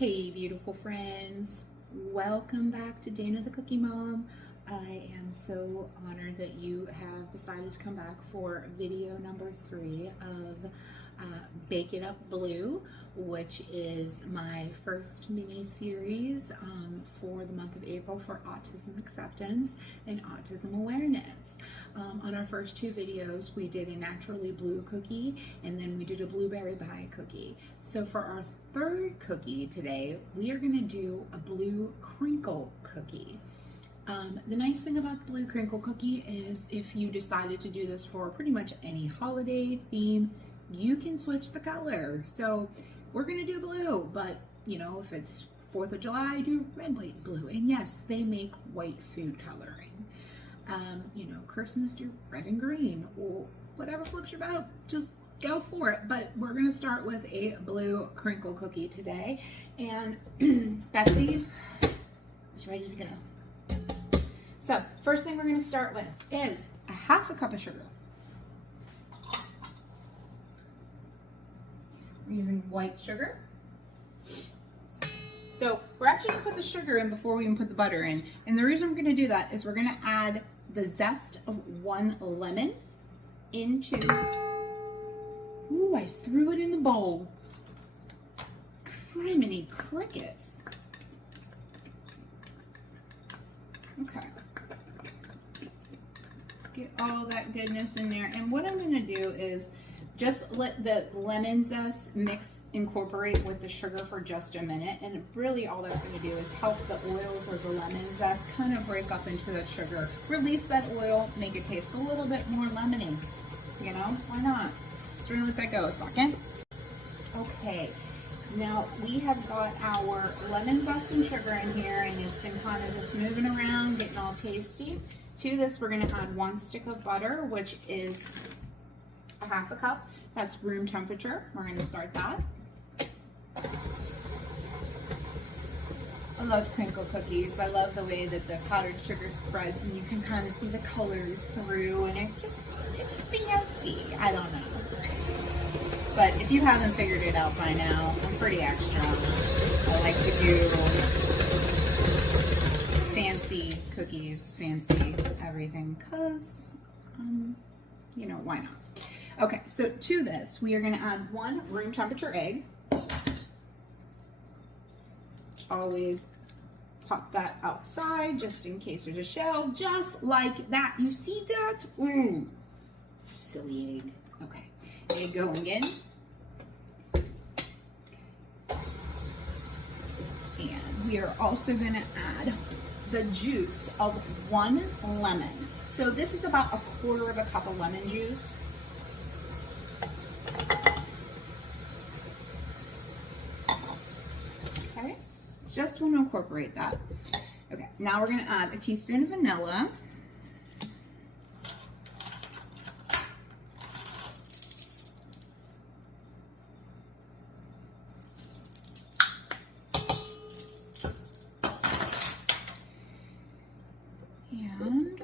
Hey beautiful friends, welcome back to Dana the Cookie Mom. I am so honored that you have decided to come back for video number 3 of Bake It Up Blue, which is my first mini series for the month of April for autism acceptance and autism awareness. On our first 2 videos, we did a naturally blue cookie and then we did a blueberry pie cookie. So for our third cookie today, we are going to do a blue crinkle cookie. The nice thing about the blue crinkle cookie is if you decided to do this for pretty much any holiday theme, you can switch the color. So we're going to do blue, but you know, if it's 4th of July, do red, white, blue. And yes, they make white food coloring. You know, Christmas, do red and green, or whatever flips your boat, just go for it. But we're going to start with a blue crinkle cookie today. And Betsy is ready to go. So first thing we're going to start with is a 1/2 cup of sugar. We're using white sugar. So we're actually going to put the sugar in before we even put the butter in. And the reason we're going to do that is we're going to add the zest of 1 lemon into, ooh, I threw it in the bowl. Criminy crickets. Okay. Get all that goodness in there. And what I'm going to do is just let the lemon zest incorporate with the sugar for just a minute. And really all that's going to do is help the oils or the lemon zest kind of break up into the sugar. Release that oil, make it taste a little bit more lemony. You know, why not? So we're going to let that go a second. Okay, now we have got our lemon zest and sugar in here, and it's been kind of just moving around, getting all tasty. To this, we're going to add 1 stick of butter, which is a 1/2 cup. That's room temperature. We're going to start that. I love crinkle cookies. I love the way that the powdered sugar spreads and you can kind of see the colors through, and it's fancy. I don't know. But if you haven't figured it out by now, I'm pretty extra. I like to do fancy cookies, fancy everything, because, you know, why not? Okay, so to this, we are going to add 1 room temperature egg. Always pop that outside just in case there's a shell, just like that. You see that? Ooh, silly egg. Okay, egg going in. And we are also going to add the juice of 1 lemon. So this is about 1/4 cup of lemon juice. Okay, just want to incorporate that. Okay, now we're going to add a teaspoon of vanilla. And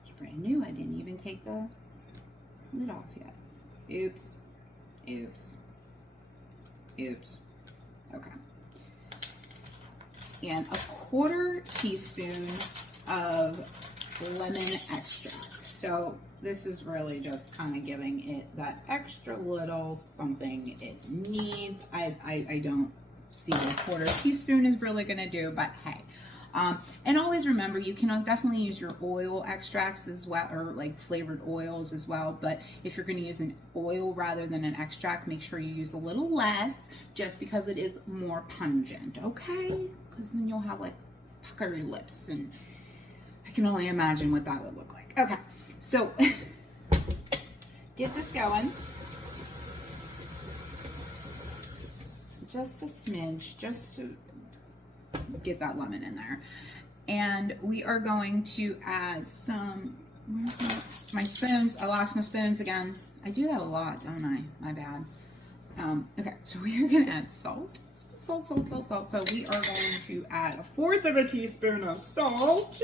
it's brand new. I didn't even take the lid off yet. Oops. Oops. Oops. Okay. And a 1/4 teaspoon of lemon extract. So this is really just kind of giving it that extra little something it needs. I don't see what a 1/4 teaspoon is really going to do, but hey. And always remember, you can definitely use your oil extracts as well, or like flavored oils as well. But if you're going to use an oil rather than an extract, make sure you use a little less, just because it is more pungent, okay? Because then you'll have like puckery lips, and I can only imagine what that would look like. Okay, so get this going. Just a smidge, just to get that lemon in there. And we are going to add some, where's my spoons? I lost my spoons again. I do that a lot, don't I? My bad. Okay, so we are going to add salt. Salt. So we are going to add 1/4 teaspoon of salt.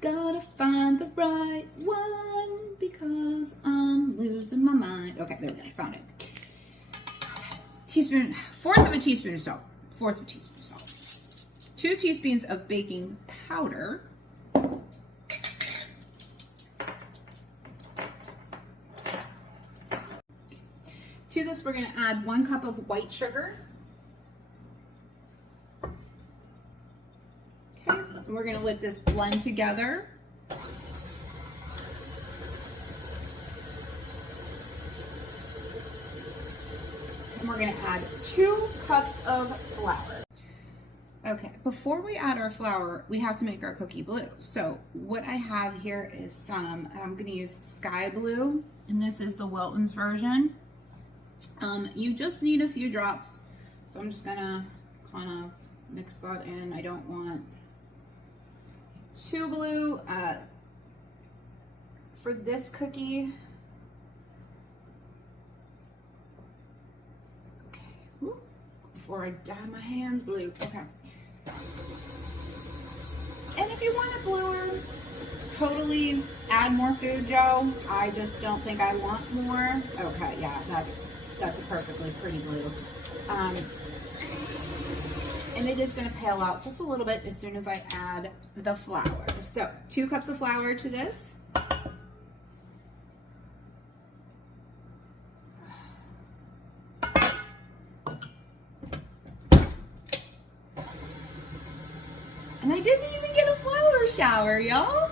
Gotta find the right one because I'm losing my mind. Okay, there we go, found it. Teaspoon, fourth of a teaspoon of salt. 2 teaspoons of baking powder. To this, we're gonna add 1 cup of white sugar. Okay, and we're gonna let this blend together. And we're gonna add 2 cups of flour. Okay, before we add our flour, we have to make our cookie blue. So what I have here is some, I'm gonna use sky blue, and this is the Wilton's version. You just need a few drops. So I'm just gonna kind of mix that in. I don't want too blue. For this cookie, okay, whoop, before I dye my hands blue, okay. And if you want it bluer, totally add more food, Joe. I just don't think I want more. Okay, yeah, that's a perfectly pretty blue. And it is going to pale out just a little bit as soon as I add the flour. So 2 cups of flour to this. And I didn't even get a flour shower, y'all.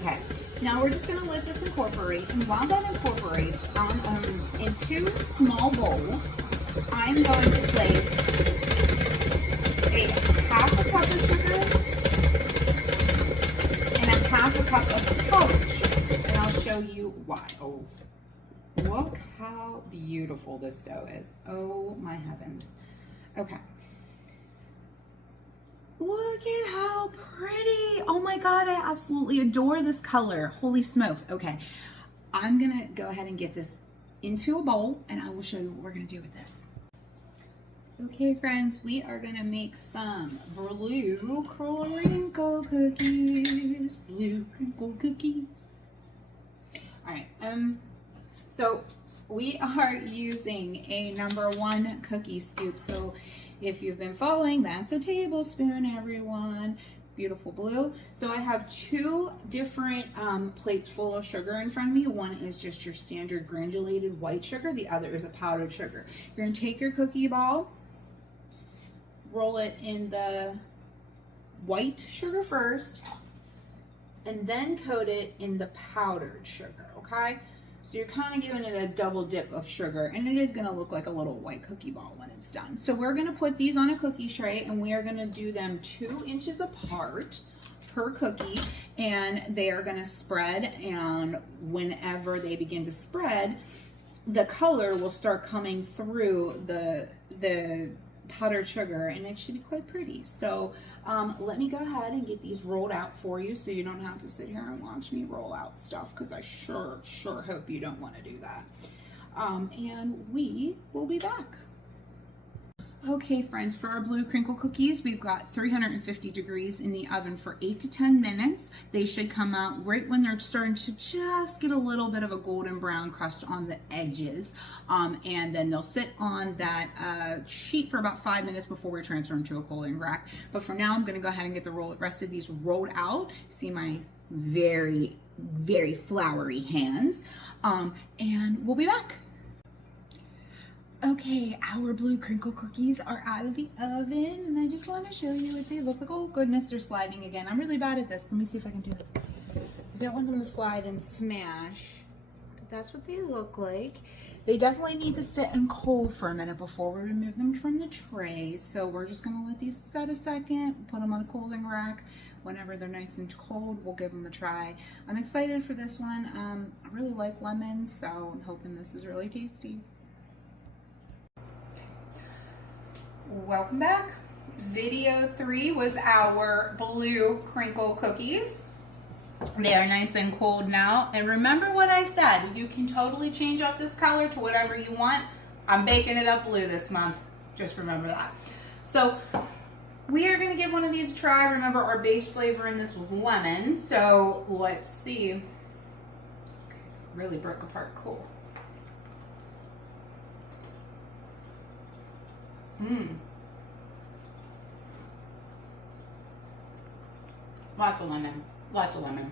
Okay, now we're just gonna let this incorporate, and while that incorporates, in 2 small bowls, I'm going to place a half a cup of sugar and a half a cup of powdered sugar, and I'll show you why. Oh, look how beautiful this dough is. Oh my heavens. Okay. Look at how pretty. Oh my God, I absolutely adore this color. Holy smokes. Okay, I'm gonna go ahead and get this into a bowl and I will show you what we're gonna do with this. Okay friends, we are gonna make some blue crinkle cookies. Blue crinkle cookies. All right, so we are using a #1 cookie scoop. So if you've been following, that's a tablespoon, everyone. Beautiful blue. So I have 2 different plates full of sugar in front of me. One is just your standard granulated white sugar. The other is a powdered sugar. You're gonna take your cookie ball, roll it in the white sugar first, and then coat it in the powdered sugar, okay? So you're kind of giving it a double dip of sugar, and it is going to look like a little white cookie ball when it's done. So we're going to put these on a cookie tray, and we are going to do them 2 inches apart per cookie, and they are going to spread, and whenever they begin to spread, the color will start coming through the powdered sugar, and it should be quite pretty. So let me go ahead and get these rolled out for you so you don't have to sit here and watch me roll out stuff, because I sure hope you don't want to do that. And we will be back. Okay friends, for our blue crinkle cookies, we've got 350 degrees in the oven for 8 to 10 minutes. They should come out right when they're starting to just get a little bit of a golden brown crust on the edges. And then they'll sit on that sheet for about 5 minutes before we transfer them to a cooling rack. But for now, I'm gonna go ahead and get the rest of these rolled out. See my very floury hands. And we'll be back. Okay, our blue crinkle cookies are out of the oven, and I just want to show you what they look like. Oh goodness, they're sliding again. I'm really bad at this. Let me see if I can do this. I don't want them to slide and smash, but that's what they look like. They definitely need to sit and cool for a minute before we remove them from the tray. So we're just gonna let these set a second, put them on a cooling rack. Whenever they're nice and cold, we'll give them a try. I'm excited for this one. I really like lemons, so I'm hoping this is really tasty. Welcome back. Video 3 was our blue crinkle cookies. They are nice and cold now. And remember what I said, you can totally change up this color to whatever you want. I'm baking it up blue this month. just remember that. So we are gonna give one of these a try. Remember, our base flavor in this was lemon. So let's see. Okay, really broke apart, cool. Lots of lemon, lots of lemon.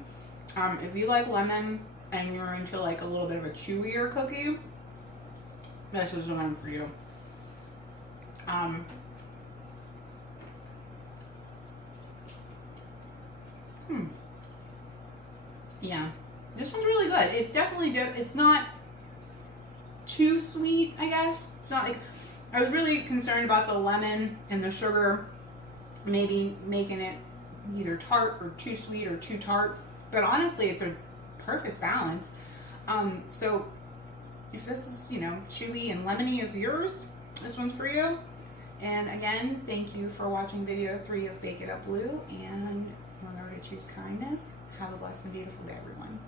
If you like lemon and you're into like a little bit of a chewier cookie, this is the one for you. Yeah, this one's really good. It's definitely it's not too sweet, I guess. It's not like, I was really concerned about the lemon and the sugar maybe making it either tart or too sweet or too tart, but honestly it's a perfect balance. So if this is, you know, chewy and lemony is yours, this one's for you. And again, thank you for watching video 3 of Bake It Up Blue, and remember to choose kindness. Have a blessed and beautiful day, everyone.